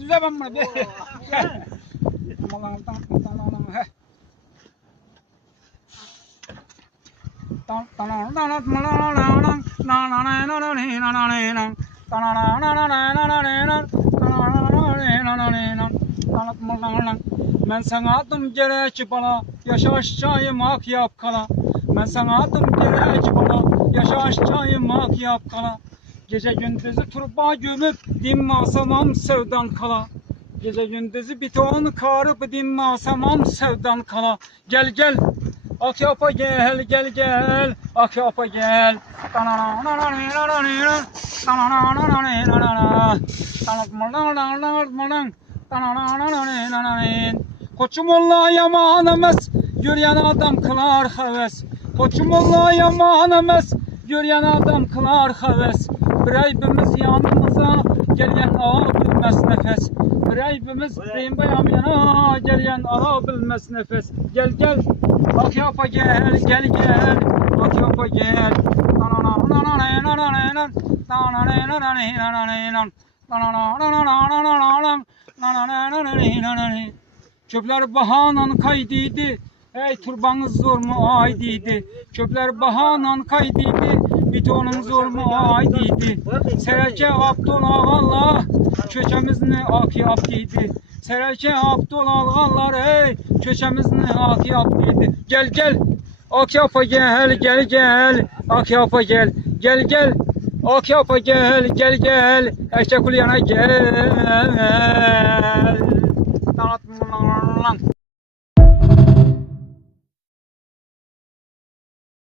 düze ben bunu. Ben sana adım gerek bana, yaşaşacağım hak yap kala. Ben sana adım gerek bana, yaşaşacağım hak yap kala. Gece gündüzü turba gömüp dinmasamam sevdan kala. Gece gündüzü bir ton karıp dinmasamam sevdan kala. Gel gel, ak yapa gel, gel gel, ak yapa gel. Koçum Allah yaman emez, yürüyen adam kılar heves. Koçum Allah yaman emez, yürüyen adam kılar heves. Bir aybimiz yanımıza gelen alabilmez nefes. Bir aybimiz beyin yana gelen alabilmez nefes. Gel gel, ak yapa gel, gel gel, ak yapa gel. Çöpler bahanan kaydıydı, ey turbanız zor mu aydıydı. Çöpler bahanan kaydıydı, bitonun zor mu aydıydı. Sereke Abdülağalar, köçemiz ne ak yaptıydı. Sereke Abdülağalar, ey köçemiz ne ak yaptıydı. Gel gel, ak yapa gel, gel gel, ak yapa gel, gel gel. Ak yapa gel, gel gel, eşek ulyana gel.